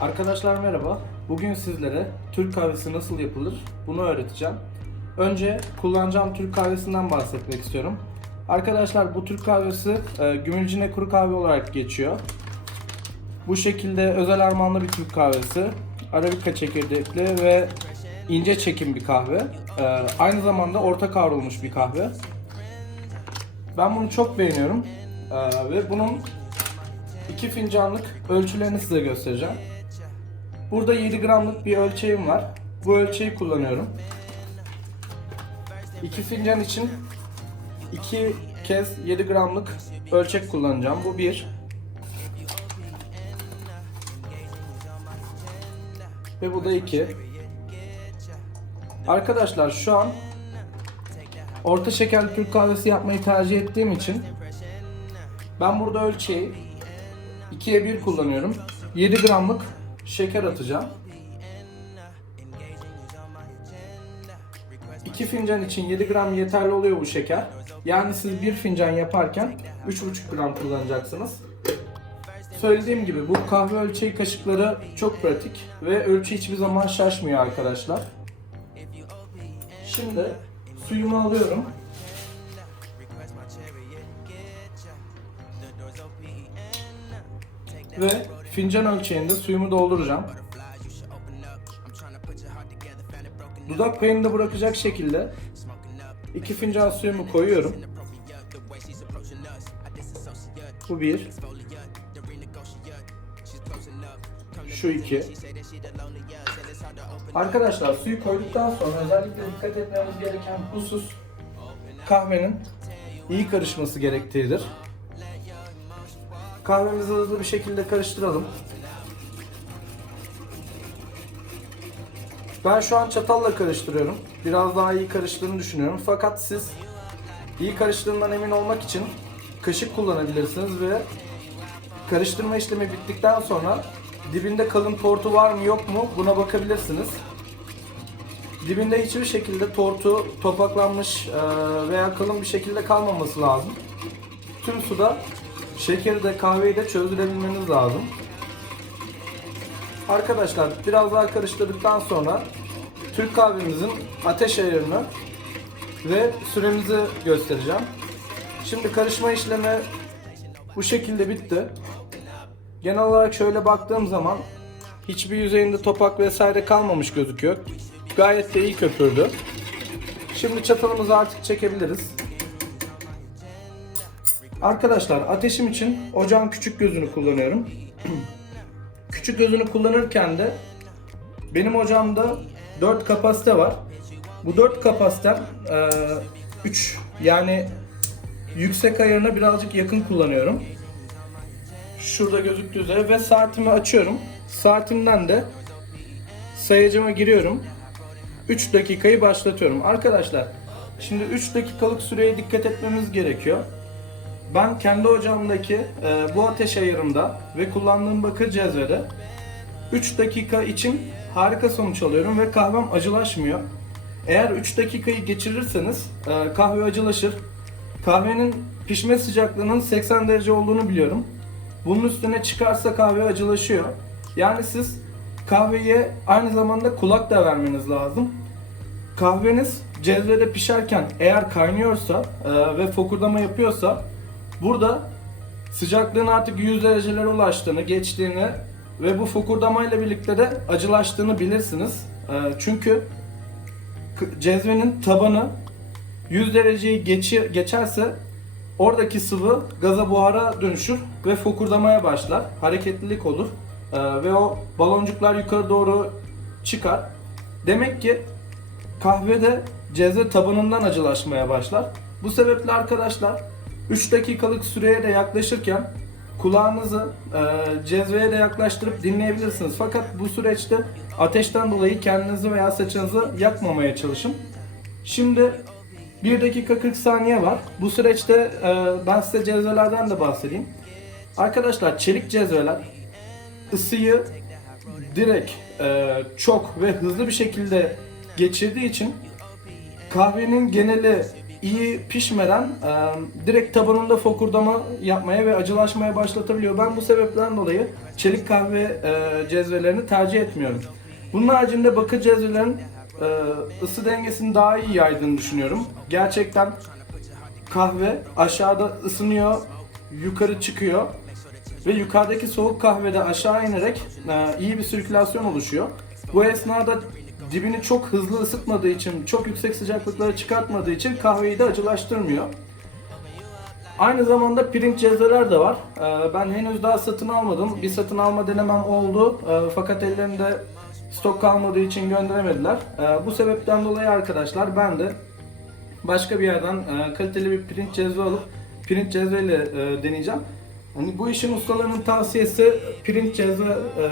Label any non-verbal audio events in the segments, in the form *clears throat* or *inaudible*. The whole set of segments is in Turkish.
Arkadaşlar merhaba. Bugün sizlere Türk kahvesi nasıl yapılır bunu öğreteceğim. Önce kullanacağım Türk kahvesinden bahsetmek istiyorum. Arkadaşlar bu Türk kahvesi e, Gümülcine kuru kahve olarak geçiyor. Bu şekilde özel armağanlı bir Türk kahvesi. Arabika çekirdekli ve ince çekim bir kahve. E, aynı zamanda orta kavrulmuş bir kahve. Ben bunu çok beğeniyorum. E, ve bunun iki fincanlık ölçülerini size göstereceğim. Burada 7 gramlık bir ölçeğim var. Bu ölçeği kullanıyorum. 2 fincan için 2 kez 7 gramlık ölçek kullanacağım. Bu bir. Ve bu da 2. Arkadaşlar şu an orta şekerli Türk kahvesi yapmayı tercih ettiğim için ben burada ölçeği 2'ye 1 kullanıyorum. 7 gramlık şeker atacağım. 2 fincan için 7 gram yeterli oluyor bu şeker. Yani siz bir fincan yaparken 3,5 gram kullanacaksınız. Söylediğim gibi bu kahve ölçeği kaşıkları çok pratik ve ölçü hiçbir zaman şaşmıyor arkadaşlar. Şimdi suyumu alıyorum. Ve fincan ölçeğinde suyumu dolduracağım. Dudak payını da bırakacak şekilde iki fincan suyumu koyuyorum. Bu bir. Şu iki. Arkadaşlar suyu koyduktan sonra özellikle dikkat etmemiz gereken husus kahvenin iyi karışması gerektiğidir. Kahvemizi hızlı bir şekilde karıştıralım. Ben şu an çatalla karıştırıyorum. Biraz daha iyi karıştığını düşünüyorum. Fakat siz iyi karıştığından emin olmak için kaşık kullanabilirsiniz ve karıştırma işlemi bittikten sonra dibinde kalın tortu var mı yok mu buna bakabilirsiniz. Dibinde hiçbir şekilde tortu topaklanmış veya kalın bir şekilde kalmaması lazım. Tüm suda şekeri de kahveyi de çözdürebilmeniz lazım. Arkadaşlar biraz daha karıştırdıktan sonra Türk kahvemizin ateş ayarını ve süremizi göstereceğim. Şimdi karışma işlemi bu şekilde bitti. Genel olarak şöyle baktığım zaman hiçbir yüzeyinde topak vesaire kalmamış gözüküyor. Gayet de iyi köpürdü. Şimdi çatalımızı artık çekebiliriz. Arkadaşlar ateşim için ocağın küçük gözünü kullanıyorum. *clears throat* küçük gözünü kullanırken de benim ocağımda 4 kapasite var. Bu 4 kapasitem 3 yani yüksek ayarına birazcık yakın kullanıyorum. Şurada gözüktüğü üzere ve saatimi açıyorum. Saatimden de sayacıma giriyorum. 3 dakikayı başlatıyorum. Arkadaşlar şimdi 3 dakikalık süreye dikkat etmemiz gerekiyor. Ben kendi ocağımdaki e, bu ateş ayarında ve kullandığım bakır cezvede 3 dakika için harika sonuç alıyorum ve kahvem acılaşmıyor. Eğer 3 dakikayı geçirirseniz e, kahve acılaşır. Kahvenin pişme sıcaklığının 80 derece olduğunu biliyorum. Bunun üstüne çıkarsa kahve acılaşıyor. Yani siz kahveye aynı zamanda kulak da vermeniz lazım. Kahveniz cezvede pişerken eğer kaynıyorsa e, ve fokurdama yapıyorsa burada sıcaklığın artık 100 derecelere ulaştığını, geçtiğini ve bu fokurdamayla birlikte de acılaştığını bilirsiniz. E, çünkü cezvenin tabanı 100 dereceyi geçerse oradaki sıvı gaza buhara dönüşür ve fokurdamaya başlar. Hareketlilik olur Ee, ve o baloncuklar yukarı doğru çıkar. Demek ki kahvede cezve tabanından acılaşmaya başlar. Bu sebeple arkadaşlar 3 dakikalık süreye de yaklaşırken kulağınızı e, cezveye de yaklaştırıp dinleyebilirsiniz. Fakat bu süreçte ateşten dolayı kendinizi veya saçınızı yakmamaya çalışın. Şimdi 1 dakika 40 saniye var. Bu süreçte e, ben size cezvelerden de bahsedeyim. Arkadaşlar çelik cezveler ısıyı direkt e, çok ve hızlı bir şekilde geçirdiği için kahvenin geneli iyi pişmeden e, direkt tabanında fokurdama yapmaya ve acılaşmaya başlatabiliyor. Ben bu sebepten dolayı çelik kahve e, cezvelerini tercih etmiyorum. Bunun haricinde bakır cezvelerin e, ısı dengesini daha iyi yaydığını düşünüyorum. Gerçekten kahve aşağıda ısınıyor, yukarı çıkıyor ve yukarıdaki soğuk kahvede aşağı inerek e, iyi bir sirkülasyon oluşuyor. Bu esnada dibini çok hızlı ısıtmadığı için, çok yüksek sıcaklıklara çıkartmadığı için kahveyi de acılaştırmıyor. Aynı zamanda pirinç cezveler de var. E, ben henüz daha satın almadım. Bir satın alma denemem oldu. E, fakat ellerinde stok kalmadığı için gönderemediler. E, bu sebepten dolayı arkadaşlar ben de başka bir yerden e, kaliteli bir pirinç cezve alıp pirinç cezveyle e, deneyeceğim. Hani bu işin ustalarının tavsiyesi pirinç cezve e,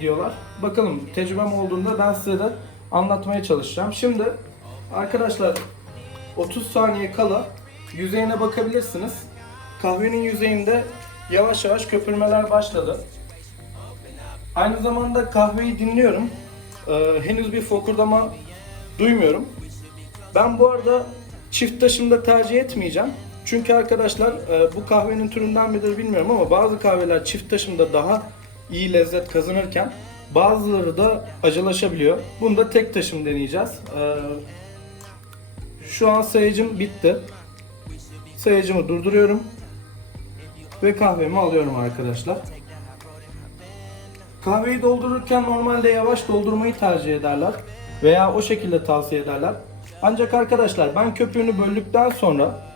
diyorlar. Bakalım tecrübem olduğunda ben size de anlatmaya çalışacağım. Şimdi arkadaşlar 30 saniye kala yüzeyine bakabilirsiniz. Kahvenin yüzeyinde yavaş yavaş köpürmeler başladı. Aynı zamanda kahveyi dinliyorum. E, henüz bir fokurdama duymuyorum. Ben bu arada çift taşımda tercih etmeyeceğim. Çünkü arkadaşlar e, bu kahvenin türünden midir bilmiyorum ama bazı kahveler çift taşımda daha iyi lezzet kazanırken bazıları da acılaşabiliyor. Bunu da tek taşım deneyeceğiz. E, Şu an sayıcım bitti. Sayıcımı durduruyorum. Ve kahvemi alıyorum arkadaşlar. Kahveyi doldururken normalde yavaş doldurmayı tercih ederler veya o şekilde tavsiye ederler. Ancak arkadaşlar ben köpüğünü böldükten sonra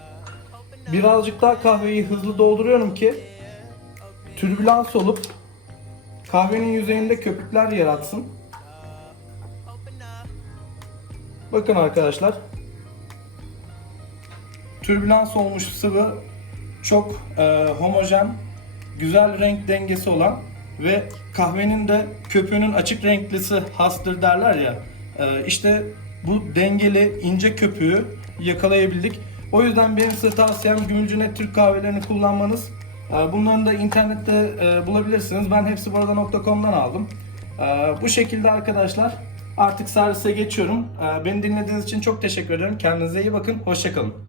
birazcık daha kahveyi hızlı dolduruyorum ki türbülans olup kahvenin yüzeyinde köpükler yaratsın. Bakın arkadaşlar. Türbülans olmuş sıvı çok e, homojen, güzel renk dengesi olan ve kahvenin de köpüğünün açık renklisi hastır derler ya. E, işte bu dengeli ince köpüğü yakalayabildik. O yüzden benim size tavsiyem Gümülcünet Türk kahvelerini kullanmanız. E, bunları da internette e, bulabilirsiniz. Ben hepsi burada.com'dan aldım. E, bu şekilde arkadaşlar artık servise geçiyorum. E, beni dinlediğiniz için çok teşekkür ederim. Kendinize iyi bakın. Hoşçakalın.